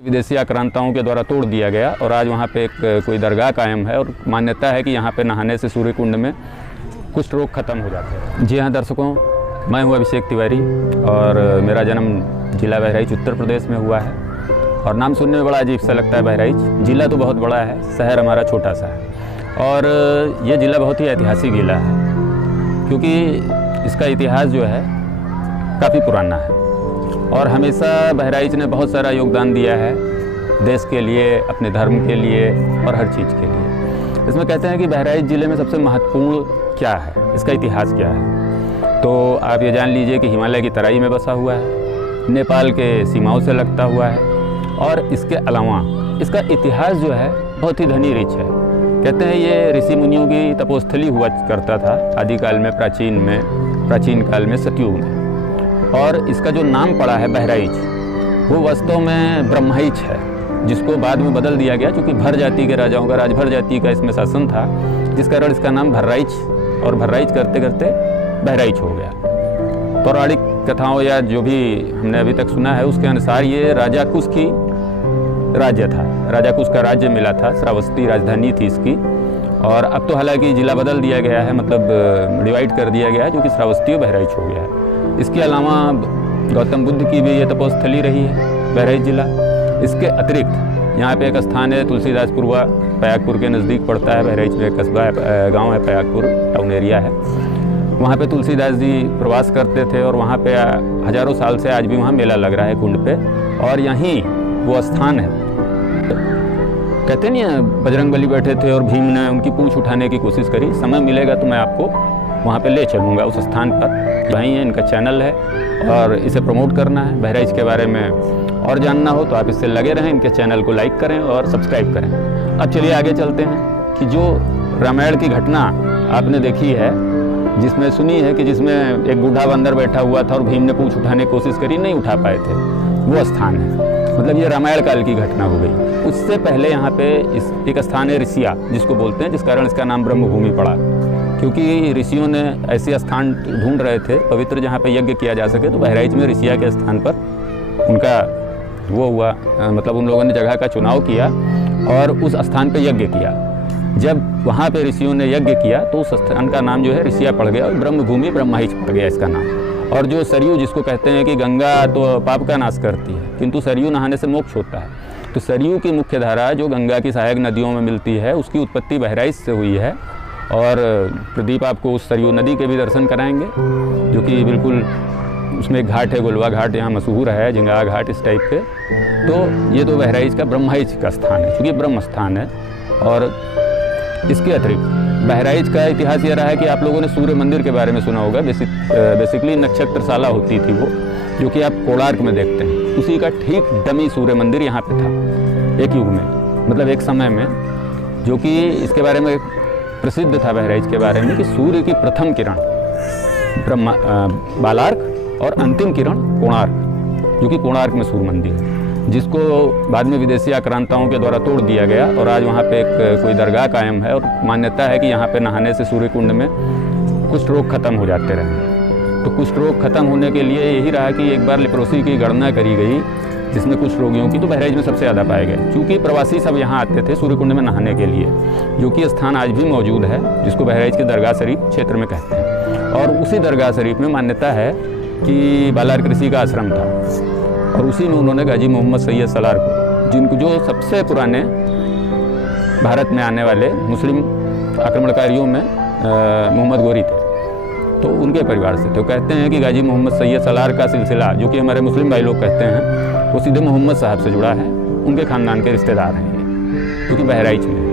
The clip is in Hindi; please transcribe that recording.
विदेशी आक्रांताओं के द्वारा तोड़ दिया गया और आज वहाँ पे एक कोई दरगाह कायम है और मान्यता है कि यहाँ पे नहाने से सूर्य कुंड में कुष्ठ रोग खत्म हो जाते हैं। जी हाँ दर्शकों, मैं हूँ अभिषेक तिवारी और मेरा जन्म जिला बहराइच उत्तर प्रदेश में हुआ है। और नाम सुनने में बड़ा अजीब सा लगता है बहराइच। जिला तो बहुत बड़ा है, शहर हमारा छोटा सा है। और ये ज़िला बहुत ही ऐतिहासिक ज़िला है क्योंकि इसका इतिहास जो है काफ़ी पुराना है और हमेशा बहराइच ने बहुत सारा योगदान दिया है देश के लिए, अपने धर्म के लिए और हर चीज़ के लिए। इसमें कहते हैं कि बहराइच ज़िले में सबसे महत्वपूर्ण क्या है, इसका इतिहास क्या है। तो आप ये जान लीजिए कि हिमालय की तराई में बसा हुआ है, नेपाल के सीमाओं से लगता हुआ है और इसके अलावा इसका इतिहास जो है बहुत ही धनी रिच है। कहते हैं ये ऋषि मुनियों की तपोस्थली हुआ करता था आदिकाल में, प्राचीन काल में, सतयुग में। और इसका जो नाम पड़ा है बहराइच, वो वास्तव में ब्रह्माइच है, जिसको बाद में बदल दिया गया क्योंकि भर जाति के राजाओं का, राजभर जाति का इसमें शासन था, जिस कारण इसका नाम भर्राइच और भर्राइच करते करते बहराइच हो गया। पौराणिक कथाओं या जो भी हमने अभी तक सुना है उसके अनुसार ये राजा कुश की राज्य था, राजा कुश का राज्य मिला था, श्रावस्ती राजधानी थी इसकी। और अब तो हालांकि जिला बदल दिया गया है, मतलब डिवाइड कर दिया गया है, जो कि श्रावस्ती और बहराइच हो गया है। इसके अलावा गौतम बुद्ध की भी ये तपोस्थली रही है बहराइच जिला। इसके अतिरिक्त यहाँ पे एक स्थान है तुलसीदासपुर, पयागपुर के नज़दीक पड़ता है। बहराइच में एक कस्बा है, गाँव है पयागपुर, टाउन एरिया है। वहाँ पे तुलसीदास जी प्रवास करते थे और वहाँ पे हज़ारों साल से आज भी वहाँ मेला लग रहा है कुंड पे। और यहीं वो स्थान है, कहते नहीं है बजरंगबली बैठे थे और भीम ने उनकी पूंछ उठाने की कोशिश करी। समय मिलेगा तो मैं आपको वहाँ पे ले चलूँगा उस स्थान पर। वहीं है, इनका चैनल है और इसे प्रमोट करना है। बहराइच के बारे में और जानना हो तो आप इससे लगे रहें, इनके चैनल को लाइक करें और सब्सक्राइब करें। अब चलिए आगे चलते हैं कि जो रामायण की घटना आपने देखी है, जिसमें सुनी है कि जिसमें एक बूढ़ा बंदर बैठा हुआ था और भीम ने पूंछ उठाने की कोशिश करी, नहीं उठा पाए थे, वो स्थान है। मतलब ये रामायण काल की घटना हो गई। उससे पहले यहाँ पे एक स्थान है ऋषिया, जिसको बोलते हैं, जिस कारण इसका नाम ब्रह्मभूमि पड़ा, क्योंकि ऋषियों ने ऐसे स्थान ढूंढ रहे थे पवित्र जहाँ पे यज्ञ किया जा सके। तो बहराइच में ऋषिया के स्थान पर उनका वो हुआ, मतलब उन लोगों ने जगह का चुनाव किया और उस स्थान पे यज्ञ किया। जब वहाँ पे ऋषियों ने यज्ञ किया तो उस स्थान का नाम जो है ऋषिया पड़ गया और ब्रह्मभूमि ब्रह्माइच पड़ गया इसका नाम। और जो सरयू, जिसको कहते हैं कि गंगा तो पाप का नाश करती है किंतु सरयू नहाने से मोक्ष होता है, तो सरयू की मुख्य धारा जो गंगा की सहायक नदियों में मिलती है, उसकी उत्पत्ति बहराइच से हुई है। और प्रदीप आपको उस सरयू नदी के भी दर्शन कराएंगे, जो कि बिल्कुल उसमें एक घाट है, गोलवा घाट, यहाँ मशहूर है, झिंगा घाट इस टाइप के। तो ये तो बहराइच का ब्रह्माइच का स्थान है, क्योंकि ब्रह्म स्थान है। और इसके अतिरिक्त बहराइच का इतिहास ये रहा है कि आप लोगों ने सूर्य मंदिर के बारे में सुना होगा। बेसिकली नक्षत्रशाला होती थी वो, जो कि आप कोणार्क में देखते हैं, उसी का ठीक डमी सूर्य मंदिर यहाँ पे था एक युग में, मतलब एक समय में, जो कि इसके बारे में प्रसिद्ध था बहराइच के बारे में कि सूर्य की प्रथम किरण बालार्क और अंतिम किरण कोणार्क, जो कि कोणार्क में सूर्य मंदिर है, जिसको बाद में विदेशी आक्रांताओं के द्वारा तोड़ दिया गया। और आज वहाँ पे एक कोई दरगाह कायम है और मान्यता है कि यहाँ पे नहाने से सूर्य कुंड में कुष्ठ रोग खत्म हो जाते रहे। तो कुष्ठ रोग खत्म होने के लिए यही रहा कि एक बार लेप्रोसी की गणना करी गई, जिसमें कुछ रोगियों की तो बहराइच में सबसे ज़्यादा पाए गए, क्योंकि प्रवासी सब यहाँ आते थे सूर्य कुंड में नहाने के लिए, जो कि स्थान आज भी मौजूद है, जिसको बहराइच की दरगाह शरीफ क्षेत्र में कहते हैं। और उसी दरगाह शरीफ में मान्यता है कि बालार्क ऋषि का आश्रम था और उसी में उन्होंने गाजी मोहम्मद सैयद सलार को, जिनको जो सबसे पुराने भारत में आने वाले मुस्लिम आक्रमणकारियों में मोहम्मद गोरी थे, तो उनके परिवार से। तो कहते हैं कि गाजी मोहम्मद सैयद सलार का सिलसिला, जो कि हमारे मुस्लिम भाई लोग कहते हैं, वो सीधे मोहम्मद साहब से जुड़ा है, उनके ख़ानदान के रिश्तेदार हैं ये, क्योंकि बहराइच में।